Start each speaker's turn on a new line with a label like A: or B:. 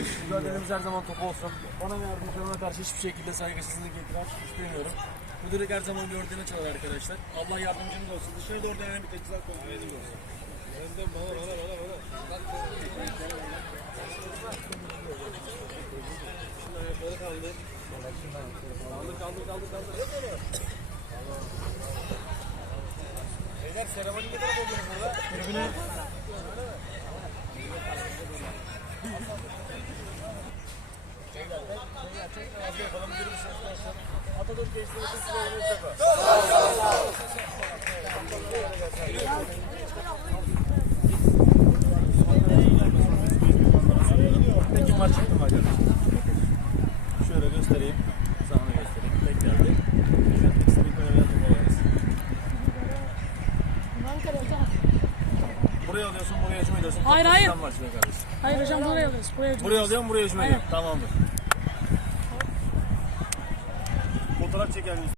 A: Mücadelemiz her zaman top olsun. Bana ve yardımcılarıma karşı hiçbir şekilde saygısızlık itiraz istemiyorum. Müdürlük her zaman gördüğüne çalar arkadaşlar. Allah yardımcımız olsun. Dışarı doğru denen bir teçhizat kontrol edin olsun. Şimdi ayakları kaldır. Kaldır kaldır kaldır kaldır. Hep öyle. Beyler seremoni ne kadar oluyor burada? Tribüne. Atatürk. Peki maç çıktı arkadaşlar? Şöyle göstereyim. Sana göstereyim. Tek geldi. Kadar. Buraya alıyorsun, buraya hücum ediyorsun.
B: Hayır, hayır. Hayır hocam buraya alıyoruz. Buraya alıyoruz.
A: Buraya alıyorum, buraya hücum ediyorum. Tamamdır. Fotoğraf çeker misin?